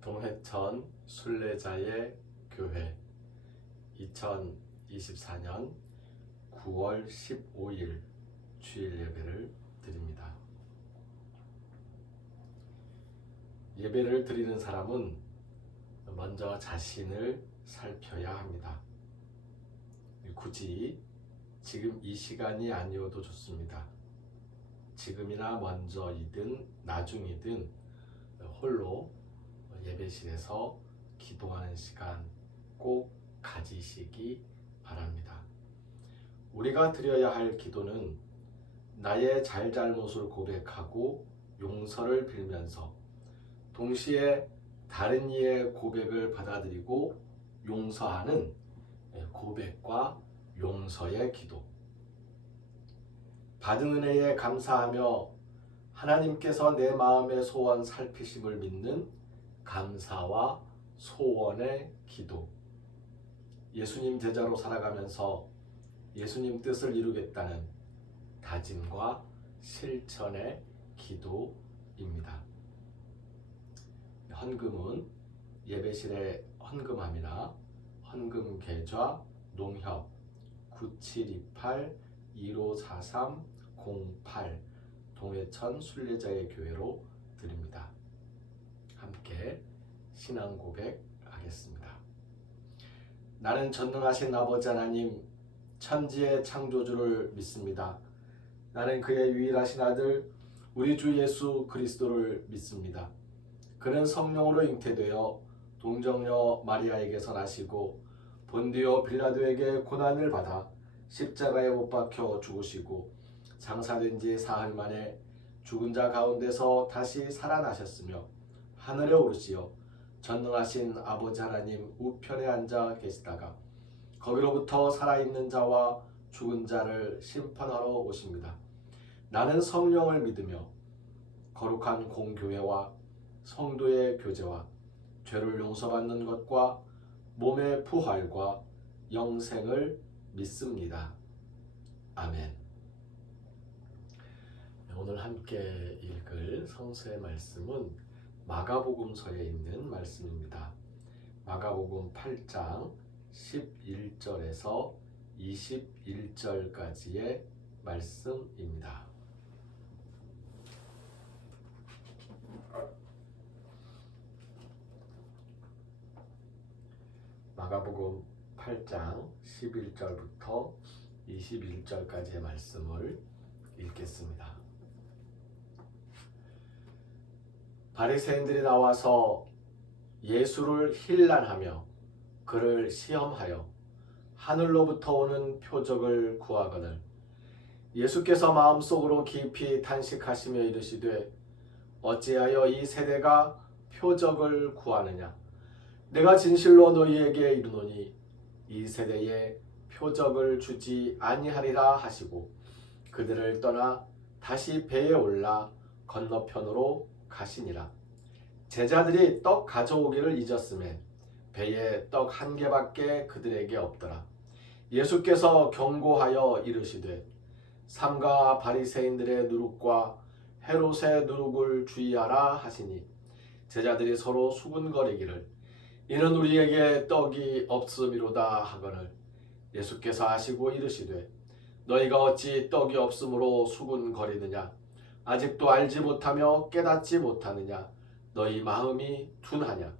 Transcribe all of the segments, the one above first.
동해천 순례자의 교회 2024년 9월 15일 주일 예배를 드립니다. 예배를 드리는 사람은 먼저 자신을 살펴야 합니다. 굳이 지금 이 시간이 아니어도 좋습니다. 지금이나 먼저이든 나중이든 홀로 예배실에서 기도하는 시간 꼭 가지시기 바랍니다. 우리가 드려야 할 기도는 나의 잘잘못을 고백하고 용서를 빌면서 동시에 다른 이의 고백을 받아들이고 용서하는 고백과 용서의 기도. 받은 은혜에 감사하며 하나님께서 내 마음의 소원 살피심을 믿는 감사와 소원의 기도. 예수님 제자로 살아가면서 예수님 뜻을 이루겠다는 다짐과 실천의 기도입니다. 헌금은 예배실에 헌금함이나 헌금 계좌 농협 9728-1543-08 동해천 순례자의 교회로 드립니다. 함께 신앙 고백하겠습니다. 나는 전능하신 아버지 하나님 천지의 창조주를 믿습니다. 나는 그의 유일하신 아들 우리 주 예수 그리스도를 믿습니다. 그는 성령으로 잉태되어 동정녀 마리아에게서 나시고 본디오 빌라도에게 고난을 받아 십자가에 못 박혀 죽으시고 장사된 지 사흘 만에 죽은 자 가운데서 다시 살아나셨으며 하늘에 오르시어 전능하신 아버지 하나님 우편에 앉아 계시다가 거기로부터 살아있는 자와 죽은 자를 심판하러 오십니다. 나는 성령을 믿으며 거룩한 공교회와 성도의 교제와 죄를 용서받는 것과 몸의 부활과 영생을 믿습니다. 아멘. 오늘 함께 읽을 성서의 말씀은 마가복음서에 있는 말씀입니다. 마가복음 8장 11절에서 21절까지의 말씀입니다. 마가복음 8장 11절부터 21절까지의 말씀을 읽겠습니다. 바리새인들이 나와서 예수를 힐난하며 그를 시험하여 하늘로부터 오는 표적을 구하거늘 예수께서 마음속으로 깊이 탄식하시며 이르시되 어찌하여 이 세대가 표적을 구하느냐 내가 진실로 너희에게 이르노니 이 세대에 표적을 주지 아니하리라 하시고 그들을 떠나 다시 배에 올라 건너편으로 가시니라. 제자들이 떡 가져오기를 잊었음에 배에 떡 한 개밖에 그들에게 없더라. 예수께서 경고하여 이르시되 삼가 바리새인들의 누룩과 헤롯의 누룩을 주의하라 하시니 제자들이 서로 수군거리기를 이는 우리에게 떡이 없음이로다 하거늘 예수께서 아시고 이르시되 너희가 어찌 떡이 없으므로 수군거리느냐 아직도 알지 못하며 깨닫지 못하느냐 너희 마음이 둔하냐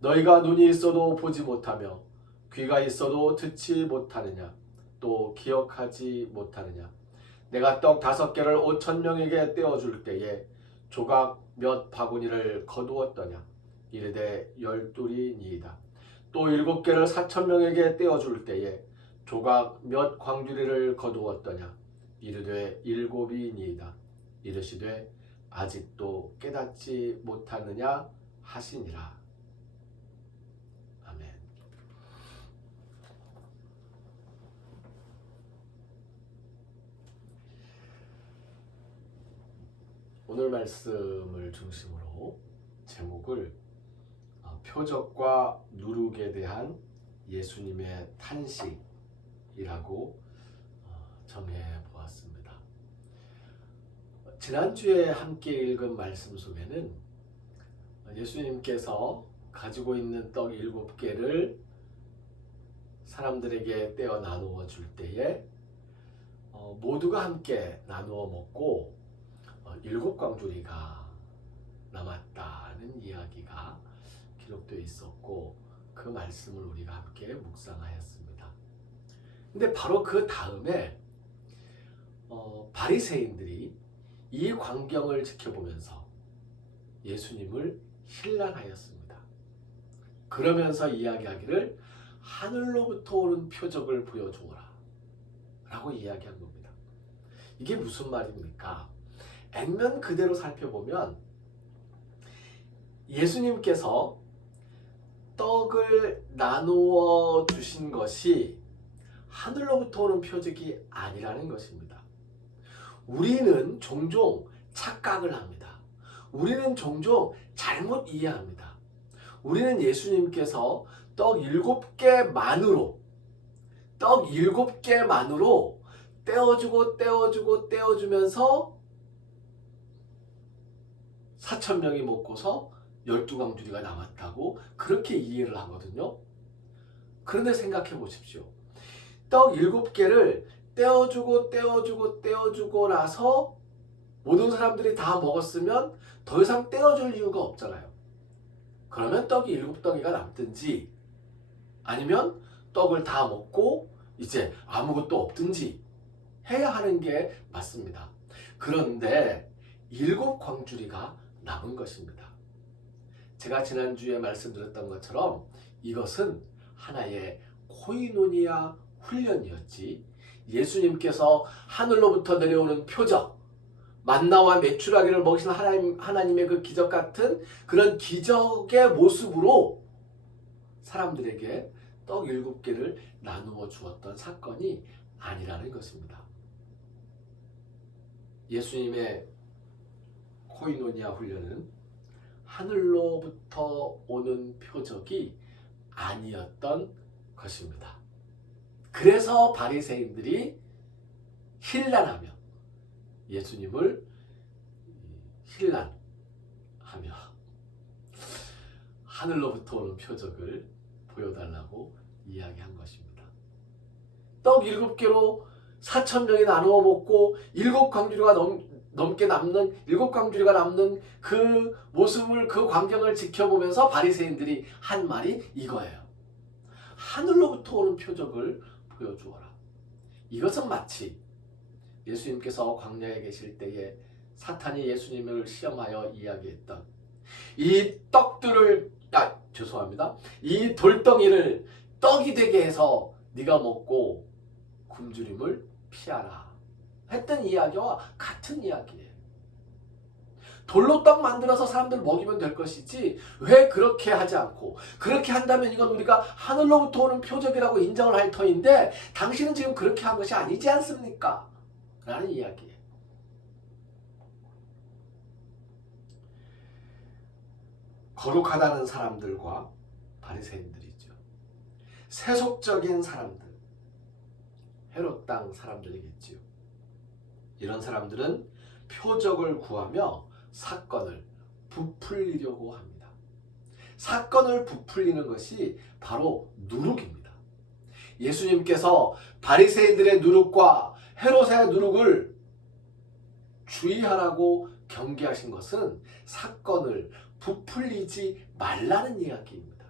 너희가 눈이 있어도 보지 못하며 귀가 있어도 듣지 못하느냐 또 기억하지 못하느냐 내가 떡 5개를 5,000명에게 떼어줄 때에 조각 몇 바구니를 거두었더냐 이르되 12이니이다. 또 7개를 4,000명에게 떼어줄 때에 조각 몇 광주리를 거두었더냐 이르되 7이니이다. 이르시되 아직도 깨닫지 못하느냐 하시니라. 아멘. 오늘 말씀을 중심으로 제목을 표적과 누룩에 대한 예수님의 탄식이라고 정해 보았습니다. 지난주에 함께 읽은 말씀 속에는 예수님께서 가지고 있는 떡 7개를 사람들에게 떼어 나누어 줄 때에 모두가 함께 나누어 먹고 7광주리가 남았다는 이야기가 기록되어 있었고 그 말씀을 우리가 함께 묵상하였습니다. 근데 바로 그 다음에 바리새인들이 이 광경을 지켜보면서 예수님을 힐난하였습니다. 그러면서 이야기하기를 하늘로부터 오는 표적을 보여주어라 라고 이야기한 겁니다. 이게 무슨 말입니까? 액면 그대로 살펴보면 예수님께서 떡을 나누어 주신 것이 하늘로부터 오는 표적이 아니라는 것입니다. 우리는 종종 착각을 합니다. 우리는 종종 잘못 이해합니다. 우리는 예수님께서 떡 7개만으로 떼어주면서 4,000명이 먹고서 12광주리가 남았다고 그렇게 이해를 하거든요. 그런데 생각해 보십시오. 떡 7개를 떼어주고 나서 모든 사람들이 다 먹었으면 더 이상 떼어줄 이유가 없잖아요. 그러면 떡이 7덩이가 남든지 아니면 떡을 다 먹고 이제 아무것도 없든지 해야 하는 게 맞습니다. 그런데 7광주리가 남은 것입니다. 제가 지난주에 말씀드렸던 것처럼 이것은 하나의 코이노니아 훈련이었지 예수님께서 하늘로부터 내려오는 표적, 만나와 메추라기를 먹이신 하나님의 그 기적 같은 그런 기적의 모습으로 사람들에게 떡 7개를 나누어 주었던 사건이 아니라는 것입니다. 예수님의 코이노니아 훈련은 하늘로부터 오는 표적이 아니었던 것입니다. 그래서 바리새인들이 힐난하며 예수님을 힐난하며 하늘로부터 오는 표적을 보여달라고 이야기한 것입니다. 떡 7개로 4,000명이 나누어 먹고 7광주리가 넘게 남는 7광주리가 남는 그 모습을 그 광경을 지켜보면서 바리새인들이 한 말이 이거예요. 하늘로부터 오는 표적을 보여주어라. 이것은 마치 예수님께서 광야에 계실 때에 사탄이 예수님을 시험하여 이야기했던 이 이 돌덩이를 떡이 되게 해서 네가 먹고 굶주림을 피하라 했던 이야기와 같은 이야기예요. 돌로 떡 만들어서 사람들 먹이면 될 것이지 왜 그렇게 하지 않고, 그렇게 한다면 이건 우리가 하늘로부터 오는 표적이라고 인정을 할 터인데 당신은 지금 그렇게 한 것이 아니지 않습니까? 라는 이야기예요. 거룩하다는 사람들과 바리새인들이죠. 세속적인 사람들, 헤롯 땅 사람들이겠지요. 이런 사람들은 표적을 구하며 사건을 부풀리려고 합니다. 사건을 부풀리는 것이 바로 누룩입니다. 예수님께서 바리새인들의 누룩과 헤롯의 누룩을 주의하라고 경계하신 것은 사건을 부풀리지 말라는 이야기입니다.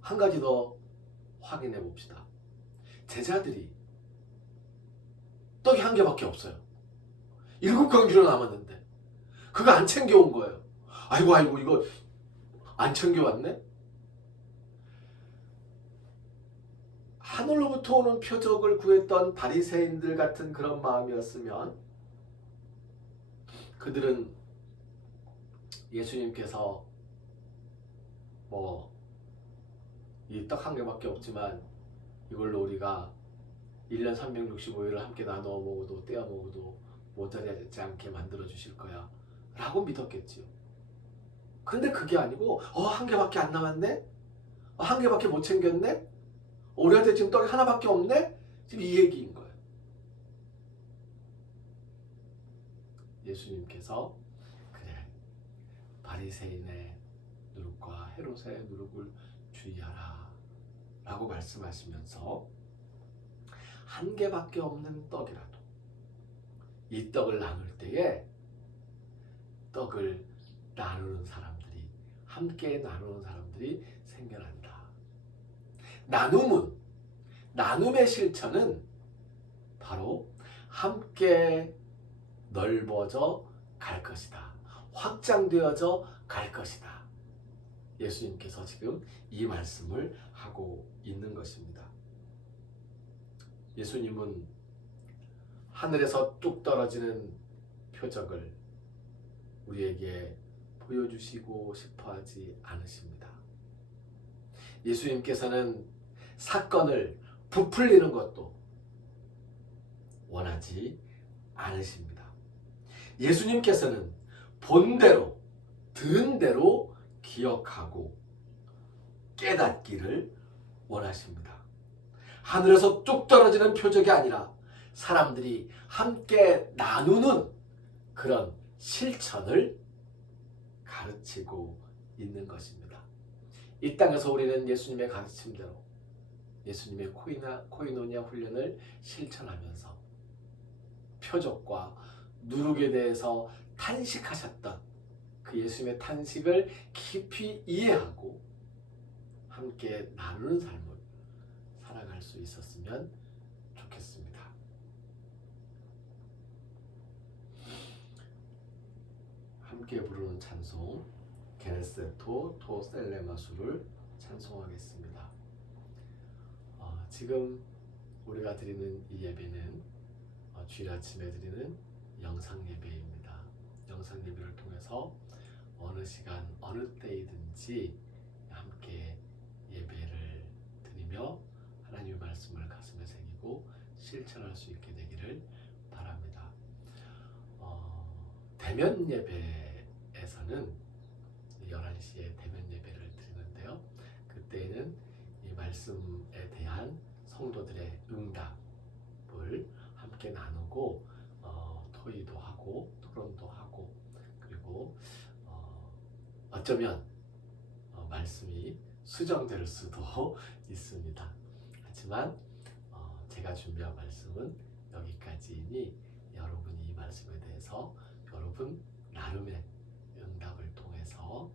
한 가지 더 확인해 봅시다. 제자들이 떡이 1개밖에 없어요. 7광주리가 남았는데 그거 안 챙겨온 거예요. 아이고 이거 안 챙겨왔네? 하늘로부터 오는 표적을 구했던 바리새인들 같은 그런 마음이었으면 그들은 예수님께서 이 떡 1개밖에 없지만 이걸로 우리가 1년 365일을 함께 나누어 먹어도 떼어 먹어도 모자라지 않게 만들어 주실 거야 라고 믿었겠지요. 근데 그게 아니고 1개밖에 안 남았네? 1개밖에 못 챙겼네? 우리한테 지금 떡이 하나밖에 없네? 지금 이 얘기인 거예요. 예수님께서 그래, 바리새인의 누룩과 헤롯의 누룩을 주의하라 라고 말씀하시면서 한 개밖에 없는 떡이라도 이 떡을 나눌 때에 떡을 나누는 사람들이, 함께 나누는 사람들이 생겨난다. 나눔의 실천은 바로 함께 넓어져 갈 것이다. 확장되어져 갈 것이다. 예수님께서 지금 이 말씀을 하고 있는 것입니다. 예수님은 하늘에서 뚝 떨어지는 표적을 우리에게 보여주시고 싶어 하지 않으십니다. 예수님께서는 사건을 부풀리는 것도 원하지 않으십니다. 예수님께서는 본대로, 든 대로 기억하고 깨닫기를 원하십니다. 하늘에서 뚝 떨어지는 표적이 아니라 사람들이 함께 나누는 그런 실천을 가르치고 있는 것입니다. 이 땅에서 우리는 예수님의 가르침대로 예수님의 코이노니아 훈련을 실천하면서 표적과 누룩에 대해서 탄식하셨던 그 예수님의 탄식을 깊이 이해하고 함께 나누는 삶을 살아갈 수 있었으면 좋겠습니다. 함께 부르는 찬송 게네세토 토 셀레마수를 찬송하겠습니다. 지금 우리가 드리는 이 예배는 주일 아침에 드리는 영상 예배입니다. 영상 예배를 통해서 어느 시간 어느 때이든지 함께 예배를 드리며 하나님의 말씀을 가슴에 새기고 실천할 수 있게 되기를 바랍니다. 대면 예배에서는 11시에 대면 예배를 드리는데요. 그때는 이 말씀에 대한 성도들의 응답을 함께 나누고 토의도 하고 토론도 하고 그리고 어쩌면 말씀이 수정될 수도 있습니다. 하지만 제가 준비한 말씀은 여기까지이니 여러분이 이 말씀에 대해서 여러분 나름의 응답을 통해서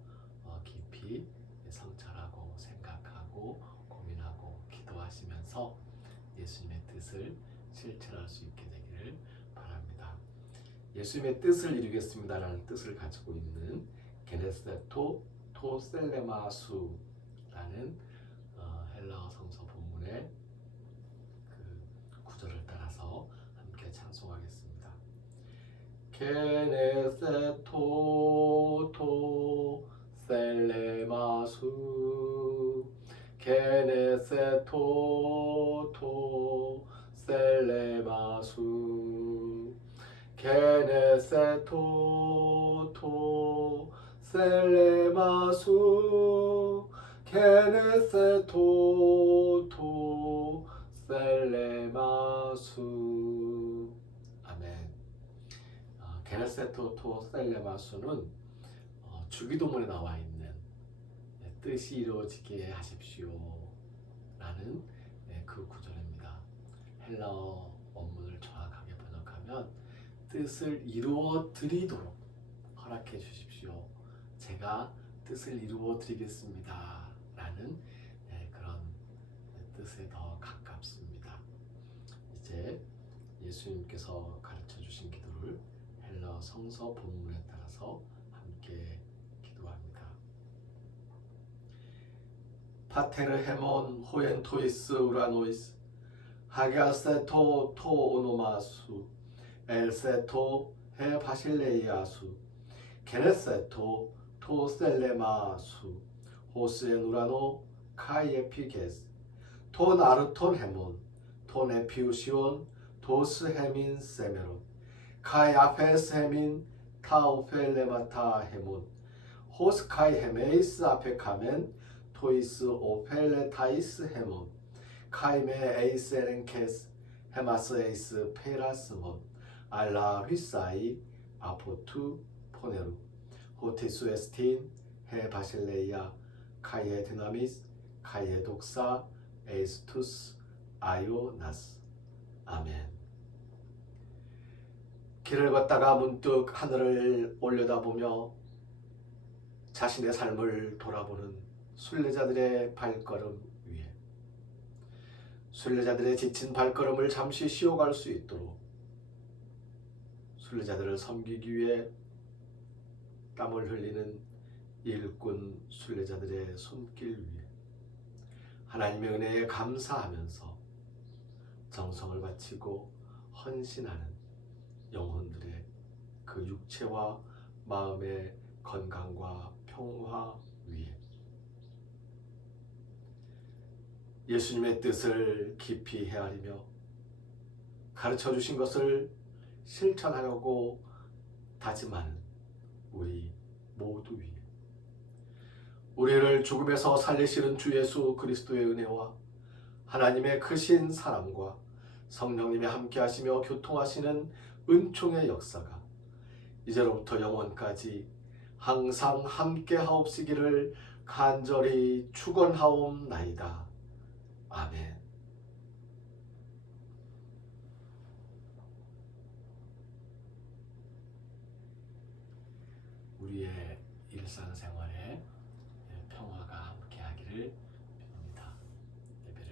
깊이 성찰하고 생각하고 고민하고 기도하시면서 예수님의 뜻을 실천할 수 있게 되기를 바랍니다. 예수님의 뜻을 이루겠습니다라는 뜻을 가지고 있는 게네세토 토 셀레마수라는 헬라어 성서 본문의 그 구절을 따라서 함께 찬송하겠습니다. 게네세토 토 셀레마수 게네세토 토 셀레마수 게네세토 토 셀레마수 게네세토 토 셀레마수. 아멘. 게네세토 토 셀레마수는 주기도문에 나와 있는 뜻이 이루어지게 하십시오 라는 그 구절입니다. 헬라어 원문을 정확하게 번역하면 뜻을 이루어 드리도록 허락해 주십시오. 제가 뜻을 이루어 드리겠습니다 라는 그런 뜻에 더 가깝습니다. 이제 예수님께서 가르쳐 주신 기도를 헬라어 성서 본문에 따라서 함께 기도합니다. 파테르 헤몬 호엔 토이스 우라노이스 하게아세토 토 오노마수 엘세토 헤 바실레이아수 게네세토 토 셀레마수 호스엔 우라노 카이에피게스 토 나르톤 헤몬 토 네피우시온 도스 헤민 세메론 카이 아페스 헤민 타오펠레마타 헤몬 호스카이 헤메이스 아페카멘 토이스 오펠레타이스 헤몬 카이메 에이세렌케스 헤마스 에이스 페라스몬 알라 휘사이 아포투 포네루 호티수 에스틴, 헤 바실레이아, 카이에 드나미스, 카이에 독사, 에이스투스, 아요나스. 아멘. 길을 걷다가 문득 하늘을 올려다보며 자신의 삶을 돌아보는 순례자들의 발걸음 위에 순례자들의 지친 발걸음을 잠시 쉬어갈 수 있도록 순례자들을 섬기기 위해 땀을 흘리는 일꾼 순례자들의 손길 위에 하나님의 은혜에 감사하면서 정성을 바치고 헌신하는 영혼들의 그 육체와 마음의 건강과 평화 위에 예수님의 뜻을 깊이 헤아리며 가르쳐 주신 것을 실천하려고 다짐하는 우리 모두 위에 우리를 죽음에서 살리시는 주 예수 그리스도의 은혜와 하나님의 크신 사랑과 성령님의 함께하시며 교통하시는 은총의 역사가 이제로부터 영원까지 항상 함께하옵시기를 간절히 축원하옵나이다. 아멘. 우리의 일상생활에 평화가 함께하기를